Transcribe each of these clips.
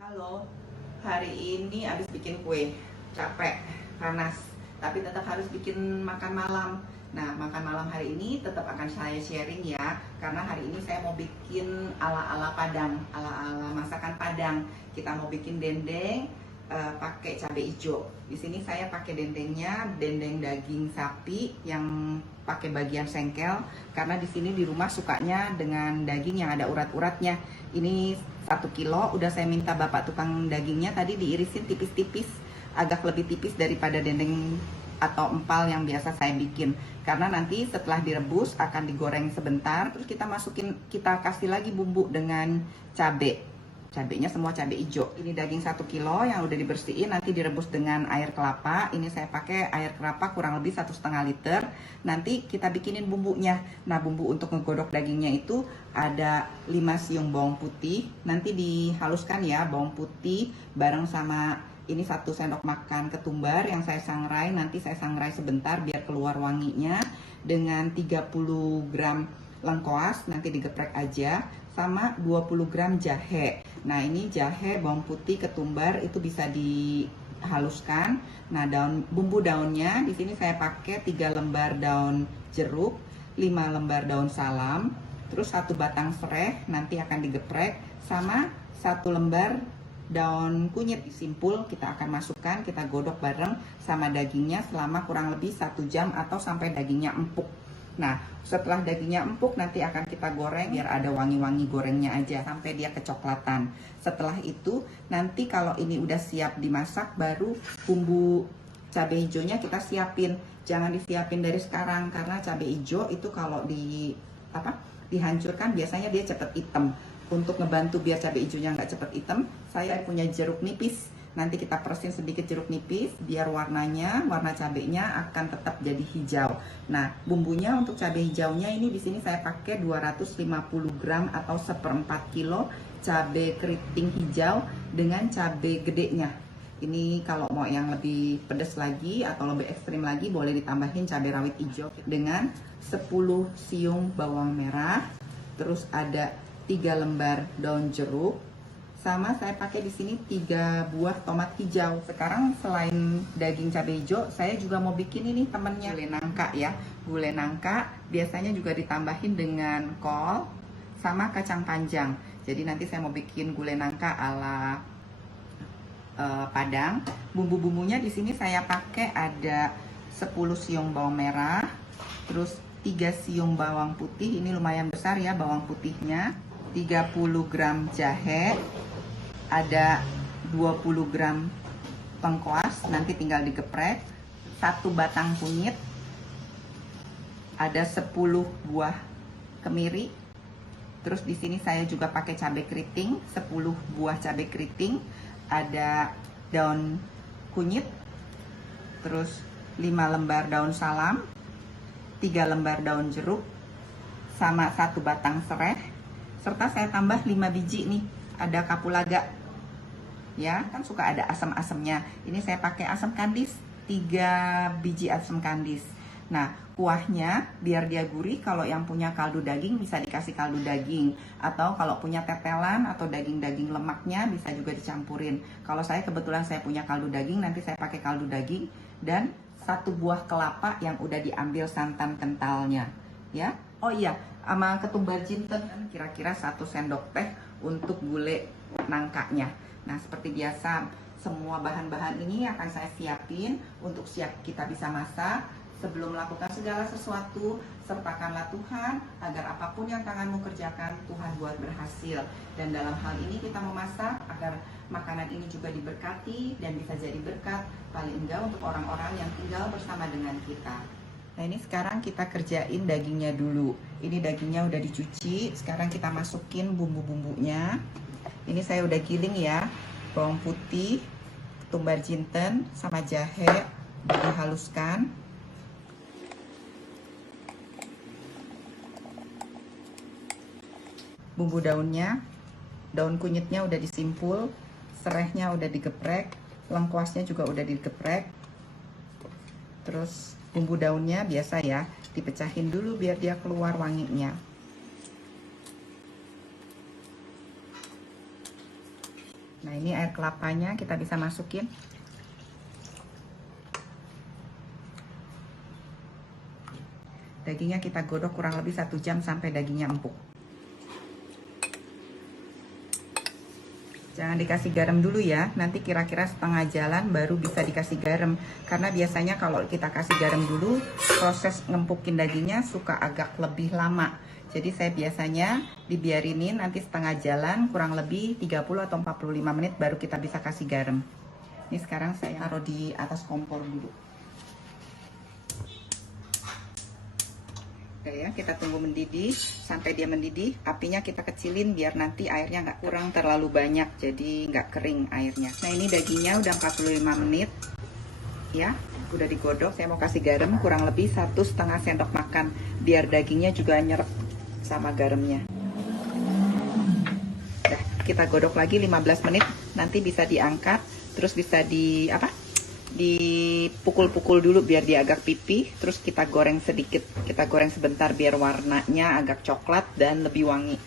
Halo, hari ini habis bikin kue, capek, panas, tapi tetap harus bikin makan malam. Nah, makan malam hari ini tetap akan saya sharing ya, karena hari ini saya mau bikin ala-ala Padang, ala-ala masakan Padang. Kita mau bikin dendeng pakai cabai hijau. Di sini saya pakai dendengnya, dendeng daging sapi yang pakai bagian sengkel, karena di sini di rumah sukanya dengan daging yang ada urat-uratnya. Ini 1 kilo, udah saya minta bapak tukang dagingnya tadi diirisin tipis-tipis, agak lebih tipis daripada dendeng atau empal yang biasa saya bikin, karena nanti setelah direbus akan digoreng sebentar, terus kita kasih lagi bumbu dengan cabenya semua cabai hijau. Ini daging 1 kilo yang udah dibersihin, nanti direbus dengan air kelapa. Ini saya pakai air kelapa kurang lebih 1,5 liter. Nanti kita bikinin bumbunya. Nah, bumbu untuk ngegodok dagingnya itu ada 5 siung bawang putih. Nanti dihaluskan ya bawang putih bareng sama ini 1 sendok makan ketumbar yang saya sangrai. Nanti saya sangrai sebentar biar keluar wanginya, dengan 30 gram lengkoas nanti digeprek aja, sama 20 gram jahe. Nah, ini jahe, bawang putih, ketumbar itu bisa dihaluskan. Nah, bumbu daunnya di sini saya pakai 3 lembar daun jeruk, 5 lembar daun salam, terus 1 batang serai nanti akan digeprek, sama 1 lembar daun kunyit disimpul. Kita akan masukkan, kita godok bareng sama dagingnya selama kurang lebih 1 jam atau sampai dagingnya empuk. Nah, setelah dagingnya empuk nanti akan kita goreng biar ada wangi-wangi gorengnya aja sampai dia kecoklatan. Setelah itu nanti kalau ini udah siap dimasak, baru bumbu cabai hijaunya kita siapin. Jangan disiapin dari sekarang karena cabai hijau itu kalau dihancurkan biasanya dia cepet hitam. Untuk ngebantu biar cabai hijaunya nggak cepet hitam, saya punya jeruk nipis. Nanti kita peresin sedikit jeruk nipis biar warna cabenya akan tetap jadi hijau. Nah, bumbunya untuk cabai hijaunya ini di sini saya pakai 250 gram atau 1/4 kilo cabai keriting hijau dengan cabai gedenya. Ini kalau mau yang lebih pedas lagi atau lebih ekstrim lagi boleh ditambahin cabai rawit hijau, dengan 10 siung bawang merah, terus ada 3 lembar daun jeruk, sama saya pakai di sini 3 buah tomat hijau. Sekarang selain daging cabai hijau, saya juga mau bikin ini temennya gulai nangka ya. Gulai nangka biasanya juga ditambahin dengan kol sama kacang panjang. Jadi nanti saya mau bikin gulai nangka ala Padang. Bumbu-bumbunya di sini saya pakai ada 10 siung bawang merah, terus 3 siung bawang putih, ini lumayan besar ya bawang putihnya, 30 gram jahe, ada 20 gram lengkoas nanti tinggal digeprek, 1 batang kunyit, ada 10 buah kemiri. Terus di sini saya juga pakai cabai keriting, 10 buah cabai keriting, ada daun kunyit, terus 5 lembar daun salam, 3 lembar daun jeruk, sama 1 batang serai, serta saya tambah 5 biji nih, ada kapulaga. Ya, kan suka ada asam-asamnya. Ini saya pakai asam kandis, 3 biji asam kandis. Nah, kuahnya biar dia gurih, kalau yang punya kaldu daging bisa dikasih kaldu daging, atau kalau punya tetelan atau daging-daging lemaknya bisa juga dicampurin. Kalau saya kebetulan saya punya kaldu daging, nanti saya pakai kaldu daging, dan 1 buah kelapa yang udah diambil santan kentalnya. Ya, oh iya, sama ketumbar jinten kira-kira 1 sendok teh untuk gulai nangkanya. Nah, seperti biasa semua bahan-bahan ini akan saya siapin untuk siap kita bisa masak. Sebelum melakukan segala sesuatu, sertakanlah Tuhan agar apapun yang tanganmu kerjakan, Tuhan buat berhasil. Dan dalam hal ini kita memasak agar makanan ini juga diberkati dan bisa jadi berkat, paling enggak untuk orang-orang yang tinggal bersama dengan kita. Nah, ini sekarang kita kerjain dagingnya dulu. Ini dagingnya udah dicuci, sekarang kita masukin bumbu-bumbunya. Ini saya udah giling ya, bawang putih, ketumbar jinten, sama jahe, dihaluskan. Bumbu daunnya, daun kunyitnya udah disimpul, serehnya udah digeprek, lengkuasnya juga udah digeprek. Terus bumbu daunnya biasa ya, dipecahin dulu biar dia keluar wanginya. Nah, ini air kelapanya kita bisa masukin. Dagingnya kita godok kurang lebih 1 jam sampai dagingnya empuk. Jangan dikasih garam dulu ya, nanti kira-kira setengah jalan baru bisa dikasih garam. Karena biasanya kalau kita kasih garam dulu, proses ngempukin dagingnya suka agak lebih lama. Jadi saya biasanya dibiarinin nanti setengah jalan, kurang lebih 30 atau 45 menit baru kita bisa kasih garam. Ini sekarang saya taruh di atas kompor dulu. Oke ya, kita tunggu mendidih. Sampai dia mendidih, apinya kita kecilin biar nanti airnya nggak kurang terlalu banyak, jadi nggak kering airnya. Nah, ini dagingnya udah 45 menit ya, udah digodok. Saya mau kasih garam kurang lebih 1,5 sendok makan biar dagingnya juga nyerap sama garamnya. Nah, kita godok lagi 15 menit, nanti bisa diangkat, terus bisa dipukul-pukul dulu biar dia agak pipih, terus kita goreng sedikit, kita goreng sebentar biar warnanya agak coklat dan lebih wangi.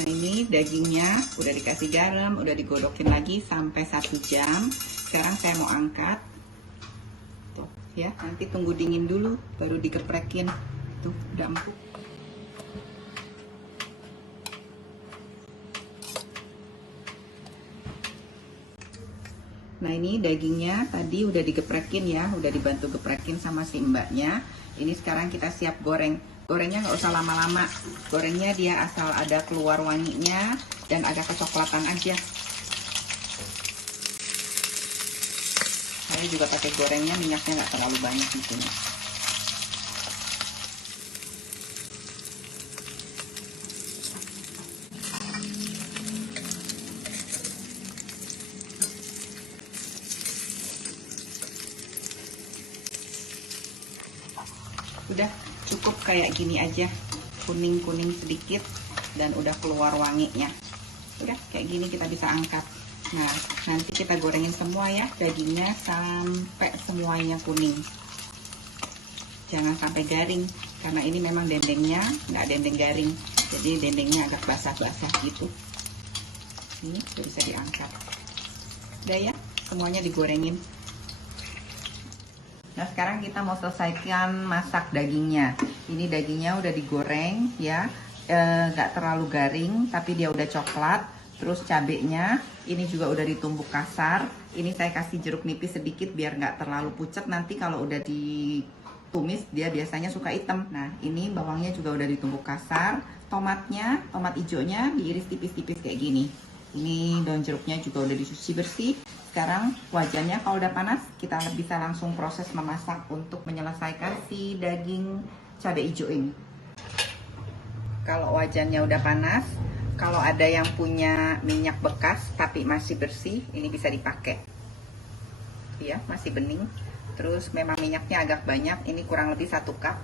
Nah, ini dagingnya udah dikasih garam, udah digodokin lagi sampai 1 jam. Sekarang saya mau angkat tuh ya, nanti tunggu dingin dulu baru digeprekin. Tuh udah empuk. Nah, ini dagingnya tadi udah digeprekin ya, udah dibantu geprekin sama si mbaknya. Ini sekarang kita siap goreng. Gorengnya nggak usah lama-lama, gorengnya dia asal ada keluar wanginya dan agak kecoklatan aja. Saya juga pakai gorengnya minyaknya nggak terlalu banyak di sini. Udah cukup kayak gini aja, kuning-kuning sedikit dan udah keluar wanginya. Udah kayak gini kita bisa angkat. Nah, nanti kita gorengin semua ya dagingnya sampai semuanya kuning. Jangan sampai garing karena ini memang dendengnya nggak dendeng garing, jadi dendengnya agak basah-basah gitu. Ini udah bisa diangkat. Udah ya, semuanya digorengin. Nah, sekarang kita mau selesaikan masak dagingnya. Ini dagingnya udah digoreng ya, nggak terlalu garing, tapi dia udah coklat. Terus cabenya ini juga udah ditumbuk kasar. Ini saya kasih jeruk nipis sedikit biar nggak terlalu pucat. Nanti kalau udah ditumis dia biasanya suka hitam. Nah, ini bawangnya juga udah ditumbuk kasar. Tomatnya, tomat hijaunya diiris tipis-tipis kayak gini. Ini daun jeruknya juga udah dicuci bersih. Sekarang wajannya kalau udah panas, kita bisa langsung proses memasak untuk menyelesaikan si daging cabai hijau ini. Kalau wajannya udah panas, kalau ada yang punya minyak bekas tapi masih bersih, ini bisa dipakai. Ya, masih bening. Terus memang minyaknya agak banyak, ini kurang lebih 1 cup.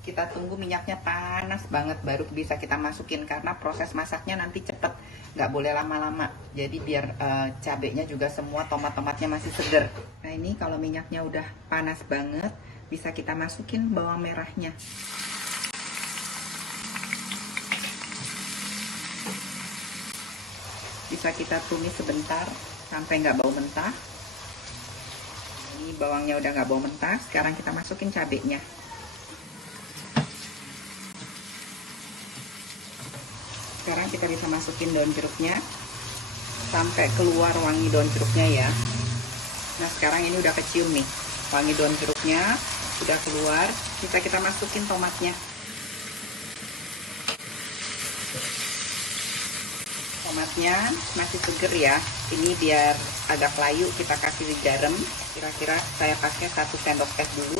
Kita tunggu minyaknya panas banget baru bisa kita masukin karena proses masaknya nanti cepet, nggak boleh lama-lama. Jadi biar cabenya juga semua tomat-tomatnya masih seger. Nah, ini kalau minyaknya udah panas banget bisa kita masukin bawang merahnya. Bisa kita tumis sebentar sampai nggak bau mentah. Ini bawangnya udah nggak bau mentah, sekarang kita masukin cabenya. Sekarang kita bisa masukin daun jeruknya sampai keluar wangi daun jeruknya ya. Nah, sekarang ini udah kecium nih wangi daun jeruknya, udah keluar. Bisa kita masukin tomatnya. Tomatnya masih seger ya, ini biar agak layu kita kasih garam. Kira-kira saya pakai 1 sendok teh dulu,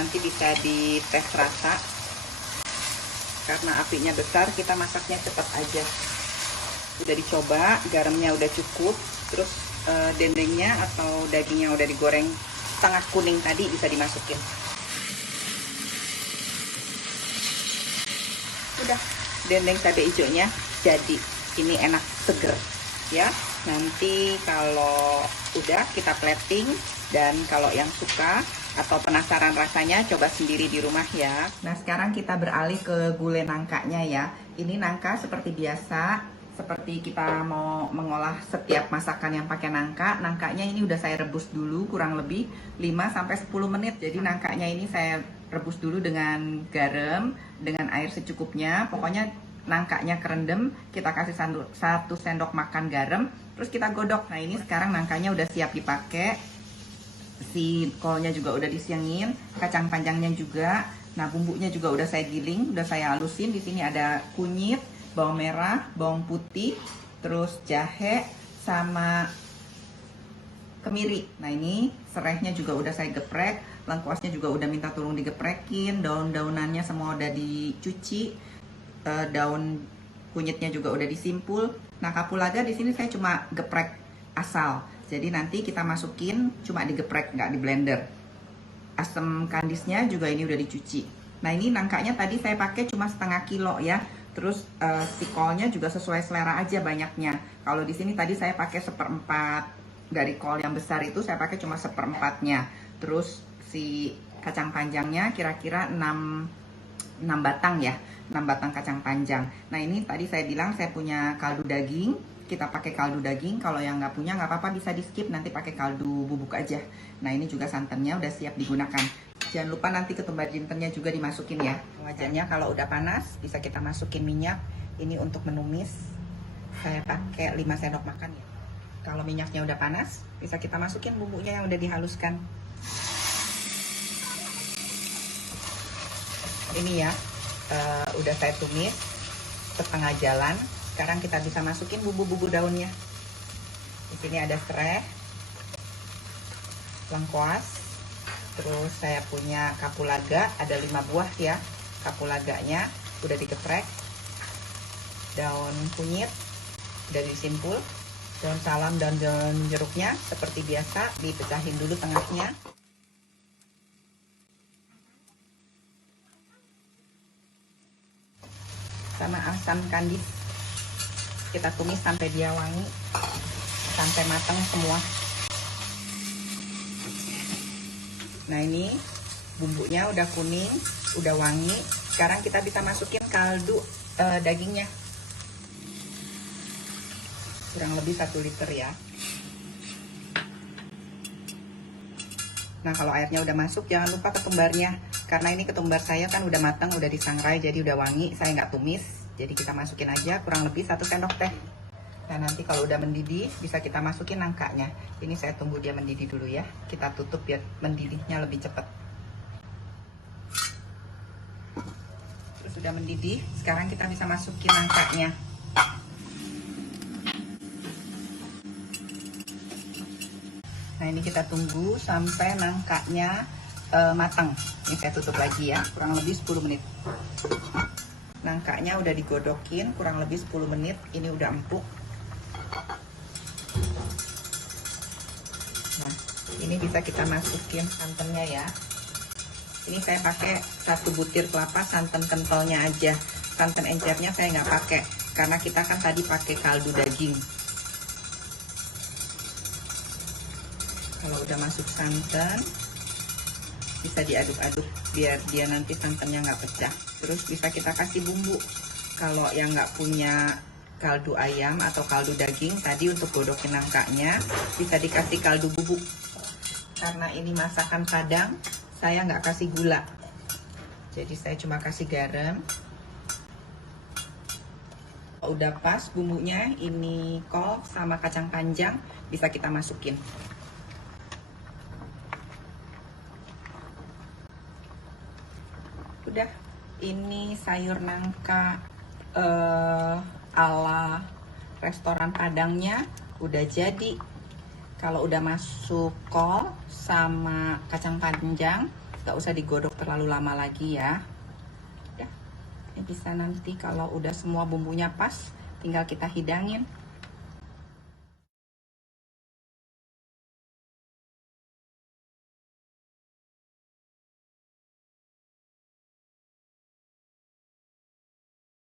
nanti bisa dites rasa. Karena apinya besar, kita masaknya cepat aja. Udah dicoba, garamnya udah cukup, terus dendengnya atau dagingnya udah digoreng setengah kuning tadi bisa dimasukin. Udah, dendeng cabai hijaunya jadi. Ini enak, seger ya. Nanti kalau udah kita plating, dan kalau yang suka atau penasaran rasanya coba sendiri di rumah ya. Nah, sekarang kita beralih ke gulai nangkanya ya. Ini nangka seperti biasa seperti kita mau mengolah setiap masakan yang pakai nangka. Nangkanya ini udah saya rebus dulu kurang lebih 5-10 menit. Jadi nangkanya ini saya rebus dulu dengan garam, dengan air secukupnya. Pokoknya nangkanya kerendam, kita kasih 1 sendok makan garam, terus kita godok. Nah ini sekarang nangkanya udah siap dipakai. Si kolnya juga udah disiangin, kacang panjangnya juga. Nah bumbunya juga udah saya giling, udah saya halusin. Di sini ada kunyit, bawang merah, bawang putih, terus jahe sama kemiri. Nah ini serehnya juga udah saya geprek, lengkuasnya juga udah minta tolong digeprekin, daun-daunannya semua udah dicuci, daun kunyitnya juga udah disimpul. Nah kapulaga di sini saya cuma geprek asal, jadi nanti kita masukin cuma digeprek, nggak di blender. Asam kandisnya juga ini udah dicuci. Nah ini nangkanya tadi saya pakai cuma setengah kilo ya. Terus si kolnya juga sesuai selera aja banyaknya. Kalau di sini tadi saya pakai 1/4 dari kol yang besar itu, saya pakai cuma 1/4-nya. Terus si kacang panjangnya kira-kira 6 batang ya, 6 batang kacang panjang. Nah ini tadi saya bilang saya punya kaldu daging, kita pakai kaldu daging. Kalau yang nggak punya nggak apa-apa, bisa di skip, nanti pakai kaldu bubuk aja. Nah ini juga santannya udah siap digunakan. Jangan lupa nanti ketumbar jintennya juga dimasukin ya. Wajannya kalau udah panas bisa kita masukin minyak. Ini untuk menumis, saya pakai 5 sendok makan ya. Kalau minyaknya udah panas bisa kita masukin bumbunya yang udah dihaluskan. Ini ya udah saya tumis setengah jalan. Sekarang kita bisa masukin bumbu-bumbu daunnya. Di sini ada serai, lengkuas, terus saya punya kapulaga, ada 5 buah ya. Kapulaganya udah digeprek, daun kunyit udah disimpul, daun salam dan daun jeruknya seperti biasa dipecahin dulu tengahnya. Sama asam kandis kita tumis sampai dia wangi, sampai matang semua. Nah ini bumbunya udah kuning, udah wangi. Sekarang kita bisa masukin kaldu dagingnya, kurang lebih 1 liter ya. Nah kalau airnya udah masuk jangan lupa ketumbarnya, karena ini ketumbar saya kan udah matang, udah disangrai, jadi udah wangi. Saya nggak tumis, jadi kita masukin aja kurang lebih 1 sendok teh. Nah nanti kalau udah mendidih bisa kita masukin nangkanya. Ini saya tunggu dia mendidih dulu ya, kita tutup biar mendidihnya lebih cepat. Terus sudah mendidih, sekarang kita bisa masukin nangkanya. Nah ini kita tunggu sampai nangkanya matang. Ini saya tutup lagi ya, kurang lebih 10 menit. Nangkanya udah digodokin kurang lebih 10 menit. Ini udah empuk. Nah ini bisa kita masukin santannya ya. Ini saya pakai 1 butir kelapa, santan kentalnya aja. Santan encernya saya nggak pakai, karena kita kan tadi pakai kaldu daging. Kalau udah masuk santan bisa diaduk-aduk biar dia nanti santannya nggak pecah. Terus bisa kita kasih bumbu. Kalau yang nggak punya kaldu ayam atau kaldu daging tadi untuk godokin nangkanya, bisa dikasih kaldu bubuk. Karena ini masakan Padang, saya nggak kasih gula, jadi saya cuma kasih garam. Udah pas bumbunya, ini kol sama kacang panjang bisa kita masukin. Udah, ini sayur nangka ala restoran Padangnya udah jadi. Kalau udah masuk kol sama kacang panjang, gak usah digodok terlalu lama lagi ya. Udah, ini bisa nanti kalau udah semua bumbunya pas, tinggal kita hidangin.